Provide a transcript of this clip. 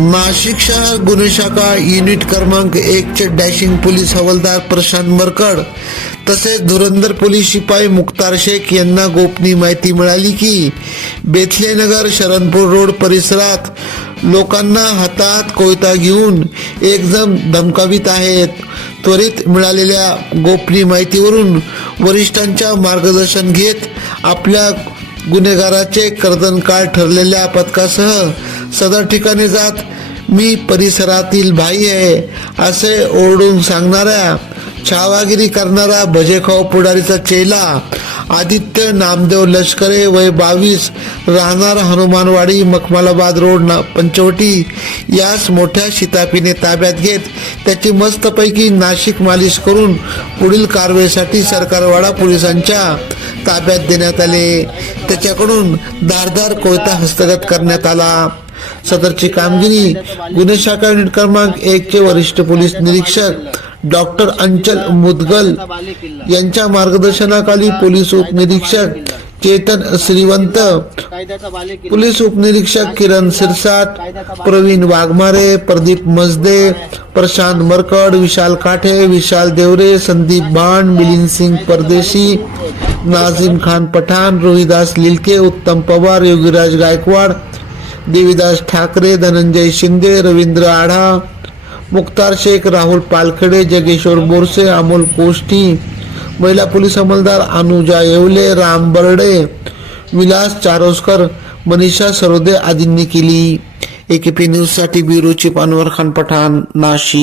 नाशिक शहर गुन्हे शाखा युनिट क्रमांक 1 चे डॅशिंग पोलीस हवालदार प्रशांत मरकड तसेच धुरंधर पोलीस शिपाई मुख्तार शेख यांना गोपनीय माहिती मिळाली की बेथलेनगर शरणपूर रोड परिसरात लोकांना हातात कोयता घेऊन एक जण धमकावित आहेत. त्वरित मिळालेल्या गोपनीय माहितीवरून वरिष्ठांच्या मार्गदर्शन घेत आपल्या गुन्हेगाराचे कर्दनकाळ ठरलेल्या पथकासह सदर ठिकाणी जात मी परिसरातील भाई आहे असे ओरडून सांगणाऱ्या छावागिरी करणारा भजेखाऊ पुढारीचा चेला आदित्य नामदेव लष्करे वय 22 राहणार हनुमानवाडी मखमलाबाद रोड पंचवटी यास मोठ्या शिताफीने ताब्यात घेत त्याची मस्तपैकी नाशिक मालिश करून पुढील कारवाईसाठी सरकारवाडा पोलिसांच्या ताब्यात देण्यात आले. त्याच्याकडून धारदार कोयता हस्तगत करण्यात आला. सदरची कामगिरी गुन्हे शाखा युनिट क्रमांक 1 चे वरिष्ठ पोलीस निरीक्षक डॉक्टर अंचल मुदगल यांच्या मार्गदर्शनाखाली पोलीस उपनिरीक्षक चेतन श्रीवंत, पोलीस उपनिरीक्षक किरण सिरसाट, प्रवीण वाघमारे, प्रदीप मजदे, प्रशांत मरकड, विशाल काठे, विशाल देवरे, संदीप भांड, मिलिंद सिंग परदेशी, नाजिम खान पठाण, रोहिदास लिलके, उत्तम पवार, योगीराज गायकवाड, देवीदास ठाकरे, धनंजय शिंदे, रवींद्र आढा, मुख्तार शेख, राहुल पालखेडे, जगेश्वर बोरसे, अमोल कोष्टी, महिला पोलीस अंमलदार अनुजा येवले, राम बर्डे, विलास चारोस्कर, मनीषा सरोदे आदींनी केली. AKP न्यूज साठी ब्युरो चीफ अनवर खान पठाण, नाशिक.